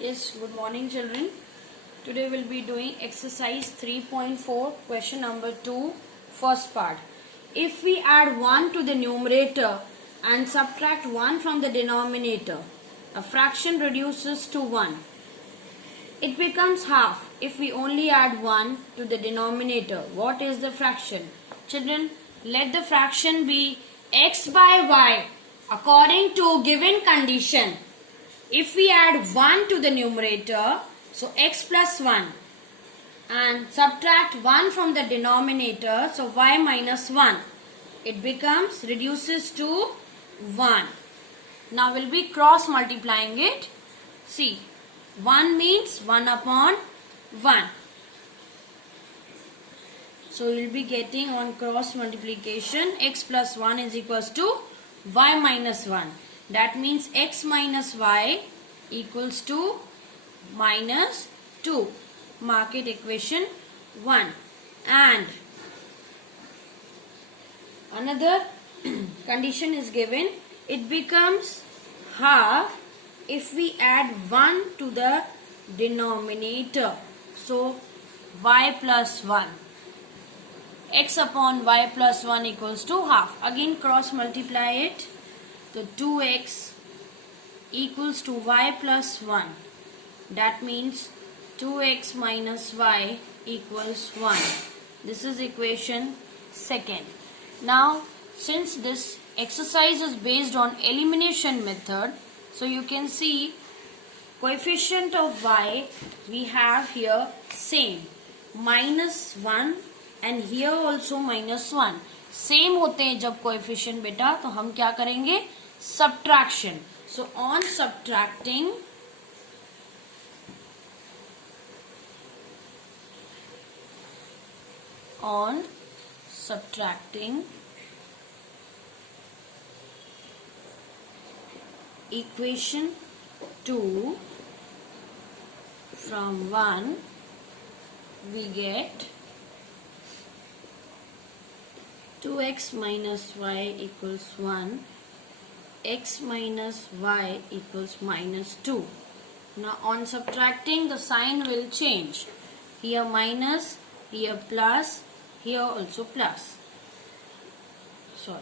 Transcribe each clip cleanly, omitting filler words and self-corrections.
Yes, good morning children. Today we'll be doing exercise 3.4 question number 2 first part. If we add 1 to the numerator and subtract 1 from the denominator, a fraction reduces to 1. It becomes half if we only add 1 to the denominator. What is the fraction? Children, let the fraction be x by y according to given condition. If we add 1 to the numerator, so x plus 1, and subtract 1 from the denominator, so y minus 1, it becomes, reduces to 1. Now we'll be cross multiplying it. See, 1 means 1 upon 1. So you'll be getting on cross multiplication, x plus 1 is equals to y minus 1. That means x minus y equals to minus 2. Mark it equation 1. And another condition is given. It becomes half if we add 1 to the denominator. So y plus 1. X upon y plus 1 equals to half. Again cross multiply it. So 2x equals to y plus 1. That means 2x minus y equals 1. This is equation second. Now, since this exercise is based on elimination method, so you can see coefficient of y we have here same, minus 1 and here also minus 1. Same होते हैं जब coefficient बेटा, तो हम क्या करेंगे? Subtraction. So on subtracting, equation 2 from 1 we get 2x minus y equals 1, x minus y equals minus 2. Now on subtracting, the sign will change. Here minus, here plus, here also plus. Sorry.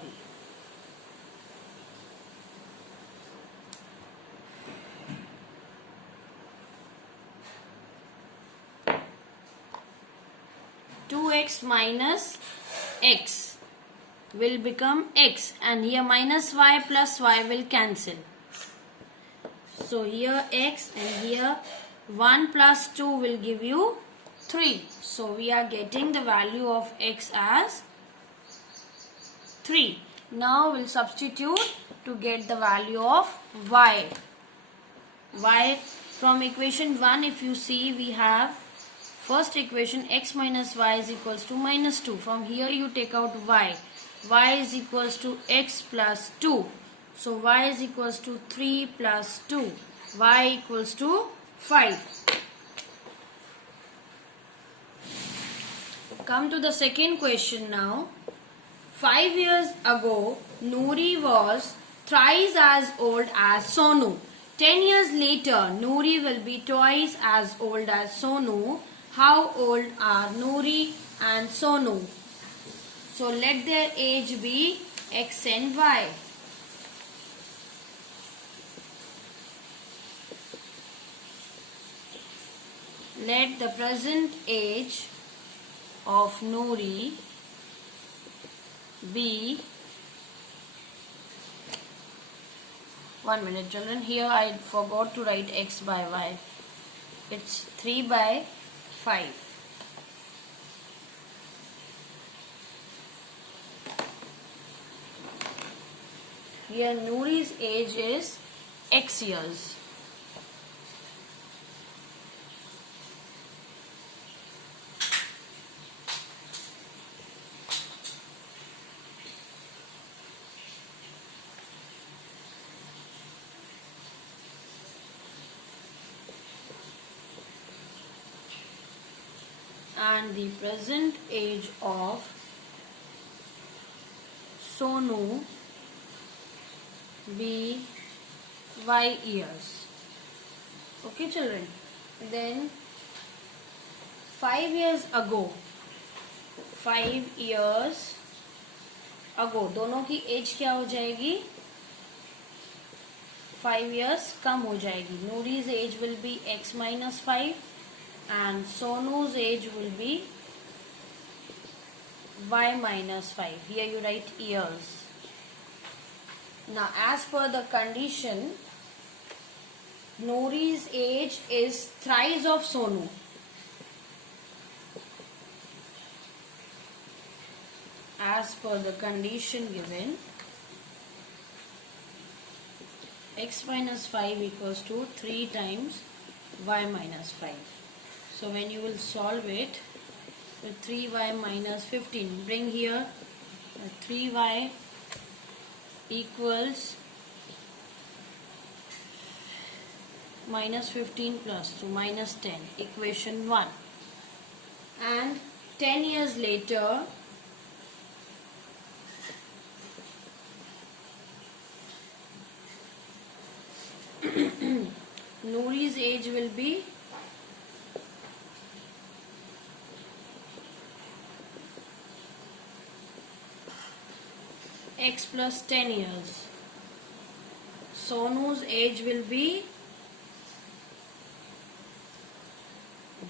Two x minus x will become x, and here minus y plus y will cancel. So here x and here 1 plus 2 will give you 3. So we are getting the value of x as 3. Now we'll substitute to get the value of y. Y from equation 1, if you see, we have first equation x minus y is equals to minus 2. From here you take out y. Y is equals to x plus 2. So y is equals to 3 plus 2. Y equals to 5. Come to the second question now. 5 years ago, Noori was thrice as old as Sonu. 10 years later, Noori will be twice as old as Sonu. How old are Noori and Sonu? So let their age be x and y. Let the present age of Noori be, 1 minute children, here I forgot to write x by y. It's 3 by 5. Here Noori's age is x years. And the present age of Sonu be y years. Okay children, then 5 years ago, 5 years ago दोनों की as क्या हो जाएगी? 5 years कम हो जाएगी. Nouri's age will be x minus 5 and Sonu's age will be y minus 5. Here you write years. Now as per the condition, Nouri's age is thrice of Sonu. As per the condition given, x minus 5 equals to 3 times y minus 5. So when you will solve it with 3y minus 15, bring here 3y equals minus 15 plus 2 minus 10, equation 1. And 10 years later, Nouri's age will be x plus 10 years. Sonu's age will be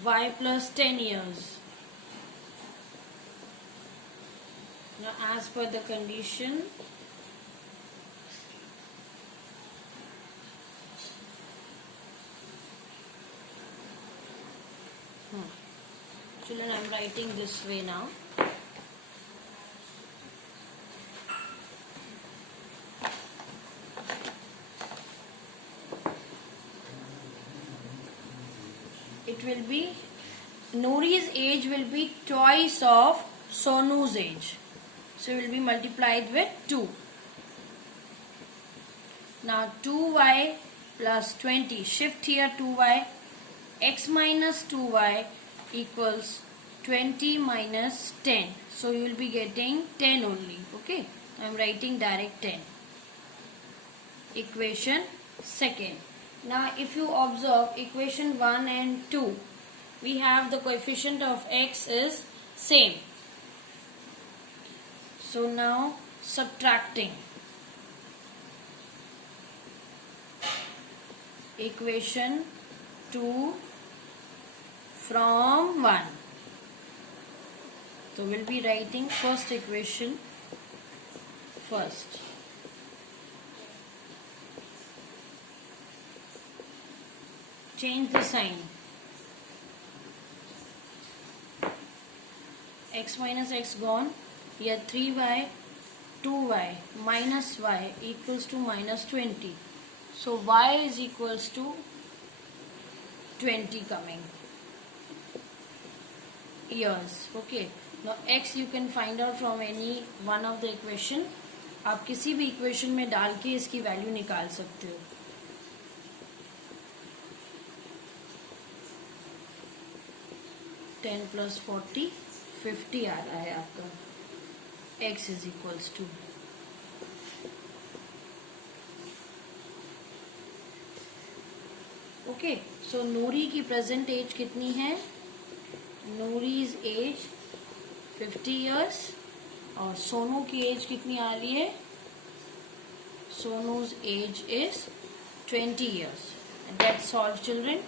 y plus 10 years. Now as per the condition, children, I am writing this way now. It will be, Nouri's age will be twice of Sonu's age. So it will be multiplied with 2. Now 2y plus 20, shift here 2y, x minus 2y equals 20 minus 10. So you will be getting 10 only. Okay, I am writing direct 10. Equation second. Now if you observe equation 1 and 2, we have the coefficient of x is same. So now subtracting equation 2 from 1. So we'll be writing first equation first. Change the sign. X minus x gone. Here 3y, 2y minus y equals to minus 20. So y is equals to 20 coming years. Okay. Now x you can find out from any one of the equation. आप किसी भी equation में डाल के इसकी value निकाल सकते हो. टेन प्लस 40, 50 आ रहा है आपका. x is equals to okay. So Noori की प्रेजेंट एज कितनी है? नूरीज एज 50 years और सोनू की एज कितनी आ रही है? सोनूज as is 20 years. That's all children.